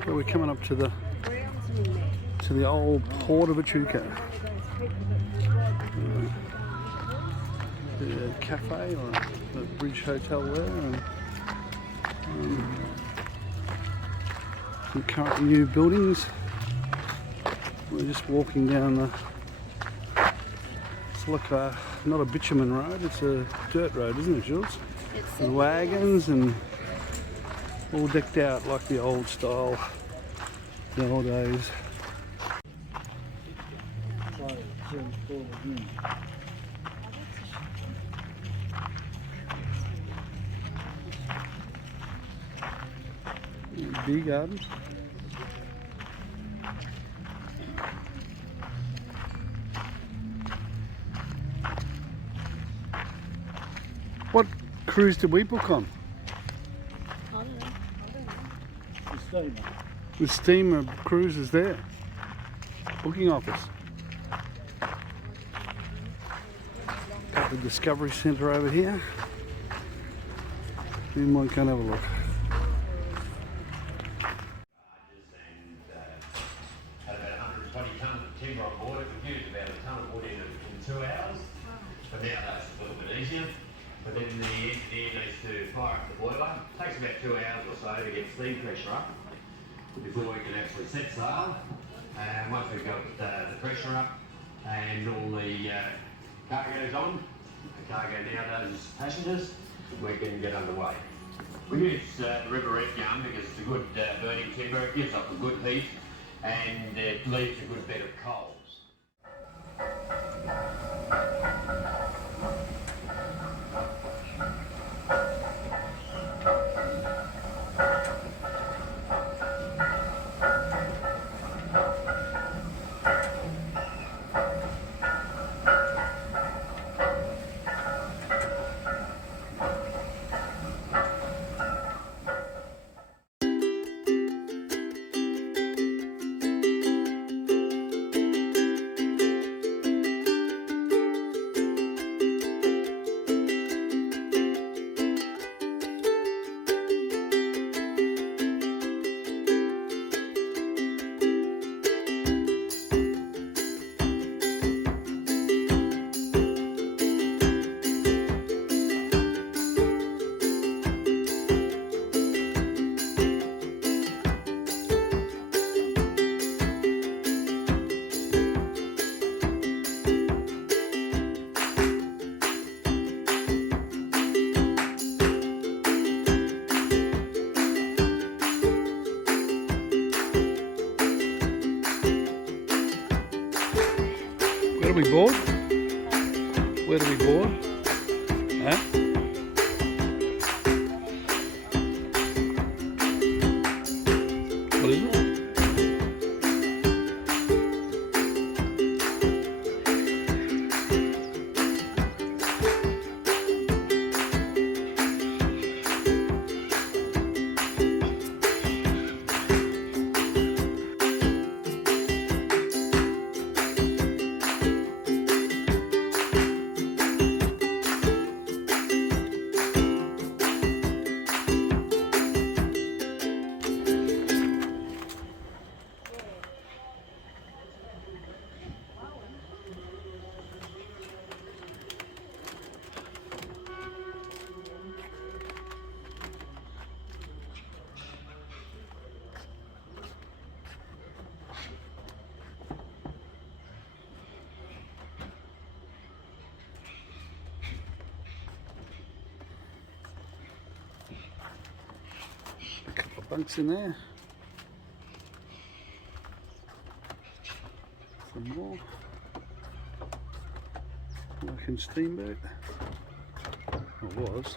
Okay, we're coming up to the old port of Echuca. The cafe or the bridge hotel there, and some current new buildings. We're just walking down the. It's like not a bitumen road, it's a dirt road, isn't it, Jules? With wagons and all decked out like the old style, the old days. Bee garden. What cruise did we book on? I don't know. The steamer. The steamer cruises there. Booking office. Got the Discovery Centre over here. You might go and have a look. Had about 120 tonnes of timber on board. It was used about a tonne of wood in 2 hours. But now that's a little bit easier. But then the engineer needs to fire up the boiler. It takes about 2 hours or so to get steam pressure up before we can actually set sail. And once we've got the pressure up and all the cargo's on, the cargo now does passengers, we can get underway. We use the river red gum because it's a good burning timber. It gives off a good heat and it leaves a good bed of coals. Where do we board? Where do we board? Huh? What is it? A couple of bunks in there. Some more. Like in steamboat. It was.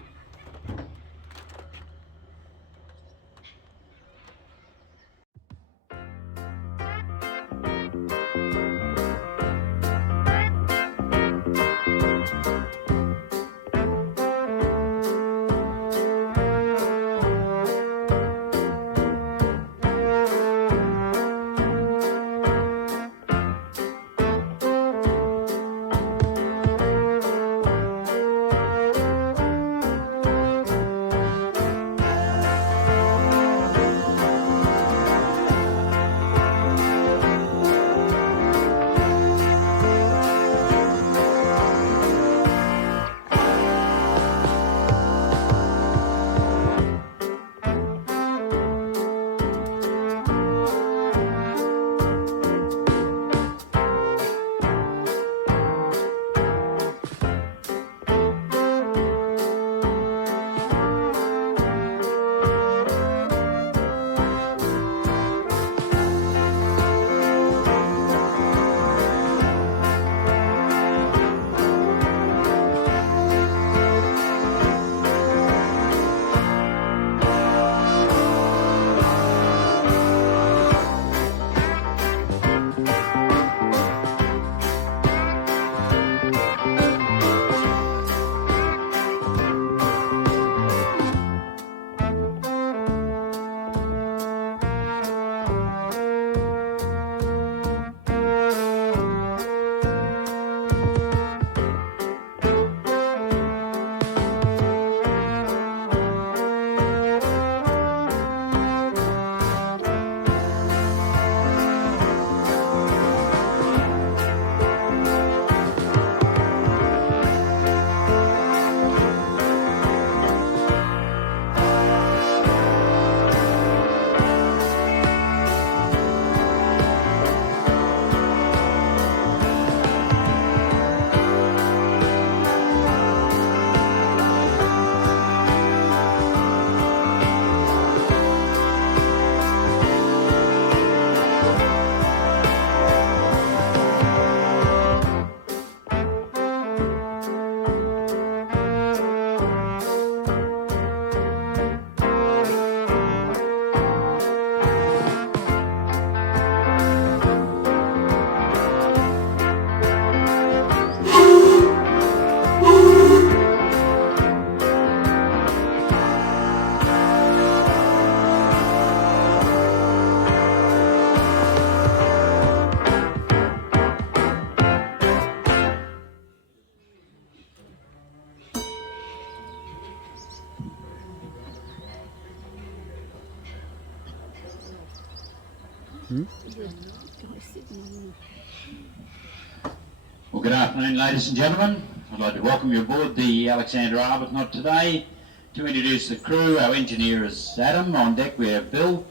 Well, good afternoon, ladies and gentlemen. I'd like to welcome you aboard the Alexander Arbuthnot today. To introduce the crew, our engineer is Adam. On deck we have Bill,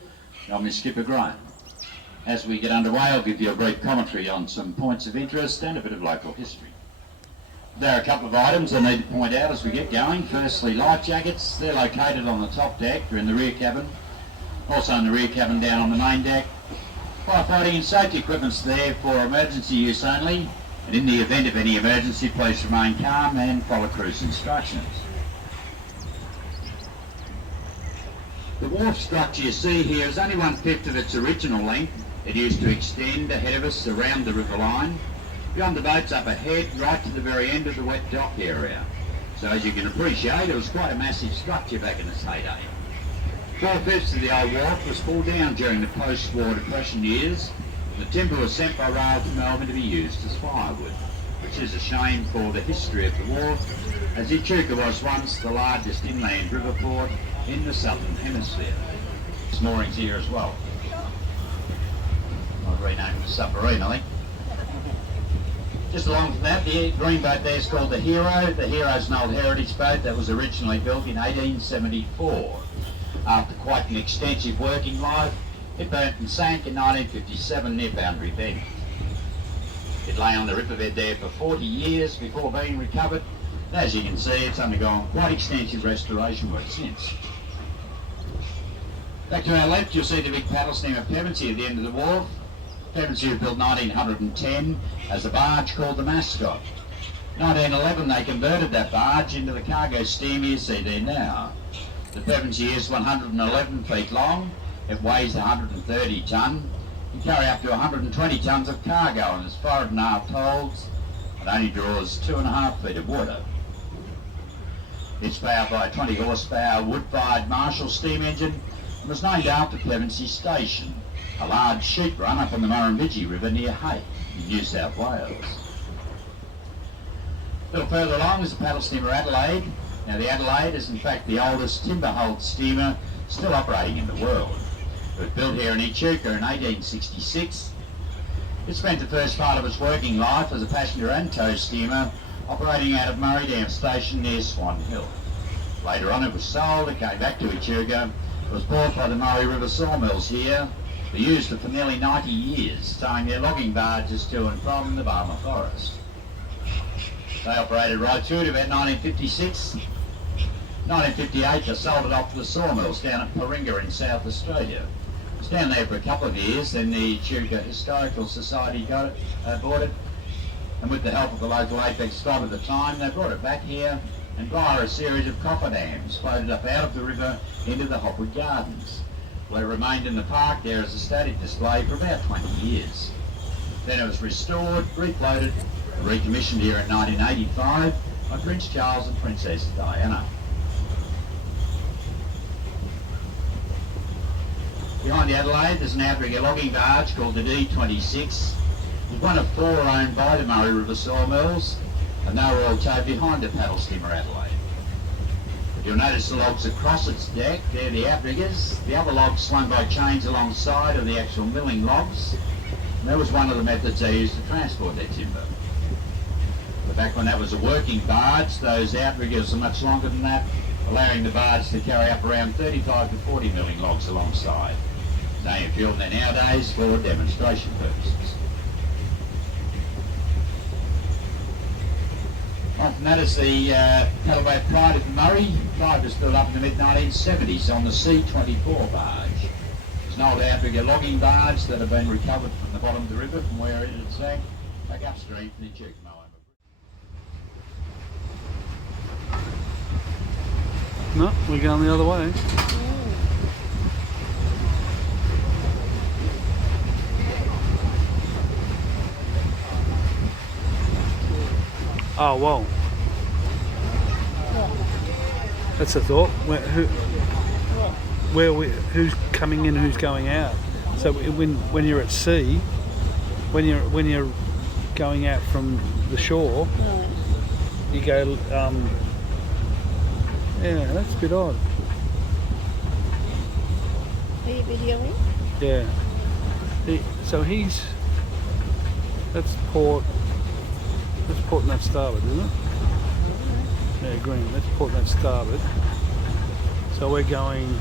and I'm your skipper Graham. As we get underway, I'll give you a brief commentary on some points of interest and a bit of local history. There are a couple of items I need to point out as we get going. Firstly, life jackets. They're located on the top deck. They're in the rear cabin. Also in the rear cabin down on the main deck. Firefighting and safety equipment's there for emergency use only. And in the event of any emergency, please remain calm and follow crew's instructions. The wharf structure you see here is only 1/5 of its original length. It used to extend ahead of us around the river line, beyond the boats up ahead, right to the very end of the wet dock area. So as you can appreciate, it was quite a massive structure back in its heyday. 4/5 of the old wharf was pulled down during the post-war depression years. The timber was sent by rail to Melbourne to be used as firewood, which is a shame for the history of the wharf, as Echuca was once the largest inland river port in the southern hemisphere. There's moorings here as well. I've renamed the submarine, I think. Just along from that, the green boat there is called the Hero. The Hero is an old heritage boat that was originally built in 1874. After quite an extensive working life, it burnt and sank in 1957 near Boundary Bend. It lay on the riverbed there for 40 years before being recovered, and as you can see, it's undergone quite extensive restoration work since. Back to our left, you'll see the big paddle steamer Pevensey at the end of the wharf. Pevensey was built 1910 as a barge called the Mascot. 1911 they converted that barge into the cargo steamer you see there now. The Pevensey is 111 feet long. It weighs 130 tonne, can carry up to 120 tonnes of cargo, and as far as aft holds, it only draws 2.5 feet of water. It's powered by a 20 horsepower wood-fired Marshall steam engine and was named after Pevensey Station, a large sheep run up on the Murrumbidgee River near Hay in New South Wales. A little further along is the paddle steamer Adelaide. Now the Adelaide is in fact the oldest timber hold steamer still operating in the world. It was built here in Echuca in 1866. It spent the first part of its working life as a passenger and tow steamer operating out of Murray Dam Station near Swan Hill. Later on it was sold, it came back to Echuca. It was bought by the Murray River sawmills here. They used it for nearly 90 years, towing their logging barges to and from the Barmah Forest. They operated right through to about 1956. 1958 they sold it off to the sawmills down at Paringa in South Australia. It was down there for a couple of years, then the Echuca Historical Society got it, bought it, and with the help of the local apex tribe at the time, they brought it back here and via a series of cofferdams floated up out of the river into the Hopwood Gardens, where it remained in the park there as a static display for about 20 years. Then it was restored, refloated, and recommissioned here in 1985 by Prince Charles and Princess Diana. Behind the Adelaide there's an outrigger logging barge called the D26. It's one of 4 owned by the Murray River sawmills, and they were all towed behind the paddle steamer Adelaide. You'll notice the logs across its deck, they're the outriggers. The other logs slung by chains alongside are the actual milling logs. And that was one of the methods they used to transport their timber. But back when that was a working barge, those outriggers are much longer than that, allowing the barge to carry up around 35 to 40 milling logs alongside. They are fueled there nowadays for demonstration purposes. On from that is the paddle boat Pride at the Murray. Pride was built up in the mid-1970s on the C24 barge. It's an old outrigger logging barge that had been recovered from the bottom of the river from where it had sank back upstream from the Echuca. No, we're going the other way. Oh, well. That's a thought. Who's coming in, who's going out? So when you're at sea, when you're going out from the shore, you go. Yeah, that's a bit odd. Are you videoing? Yeah. So he's, that's port and that's starboard, isn't it? Yeah, green, that's port and that's starboard. So we're going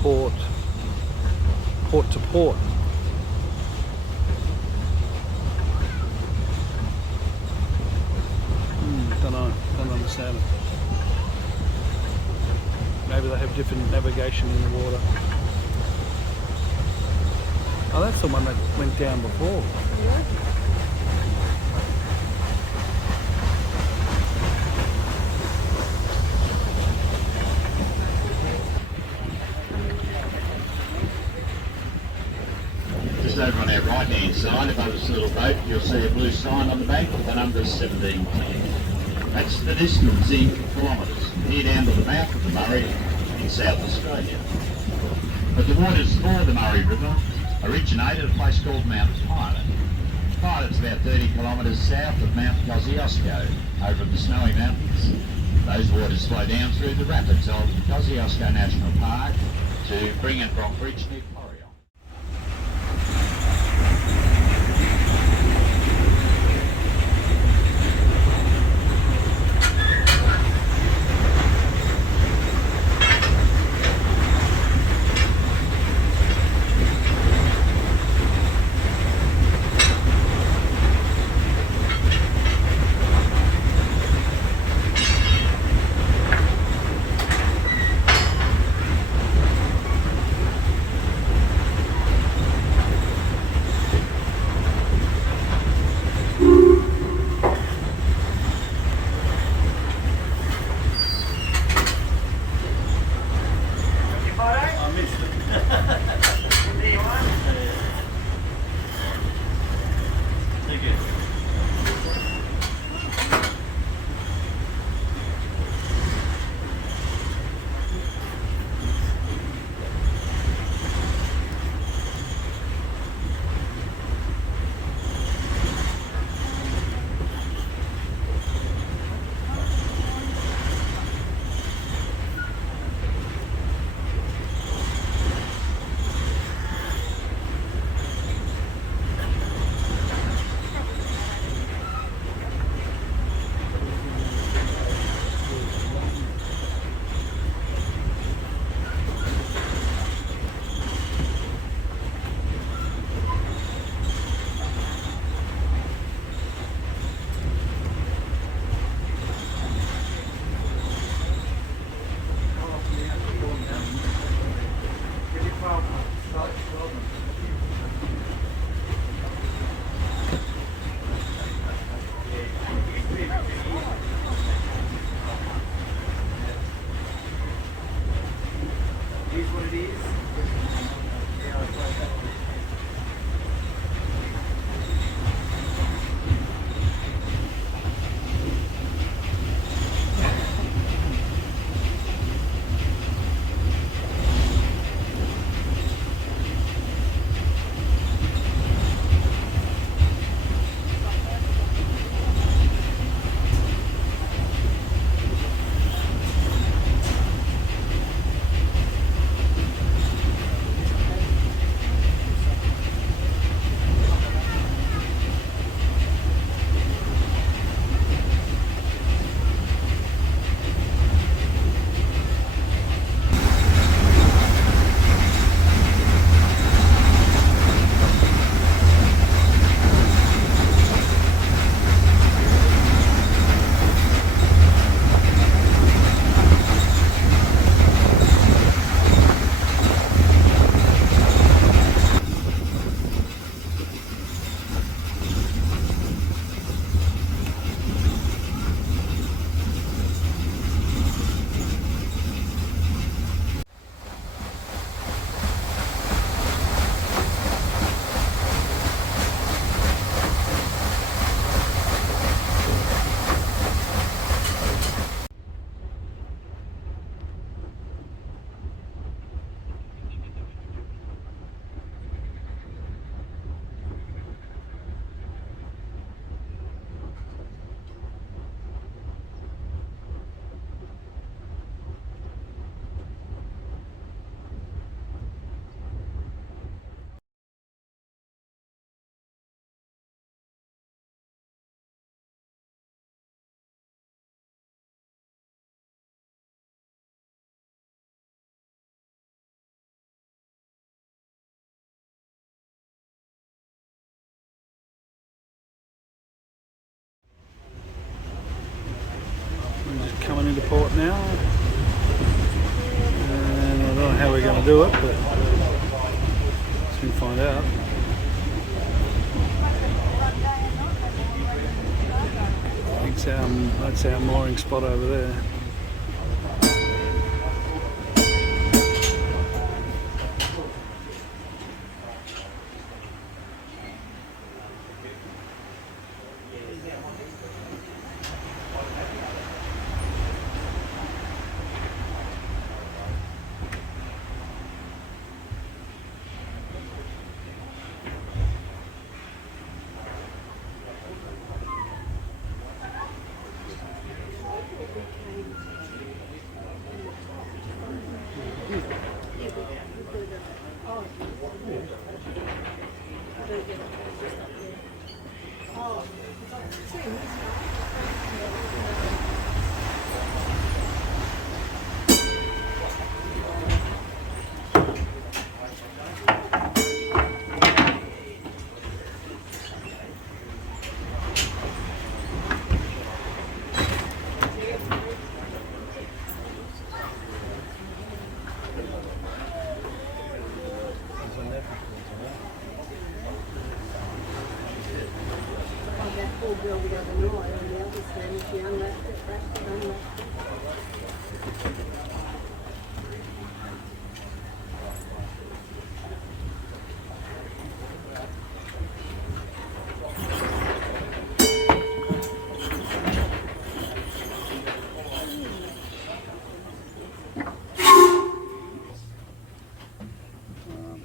port to port. Don't understand it. Maybe they have different navigation in the water. Oh, that's the one that went down before. Just over on our right hand side, above this little boat, you'll see a blue sign on the bank with the number 17. That's the distance in kilometres, here down to the mouth of the Murray in South Australia. But the waters for the Murray River originate at a place called Mount Pilot. Pilot's about 30 kilometres south of Mount Kosciuszko, over in the Snowy Mountains. Those waters flow down through the rapids of Kosciuszko National Park to bring in Rock Bridge near Coriol. I'm just coming into port now. And I don't know how we're going to do it, but soon find out. That's our mooring spot over there.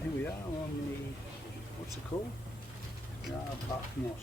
Here we are on the, what's it called? Park Knot.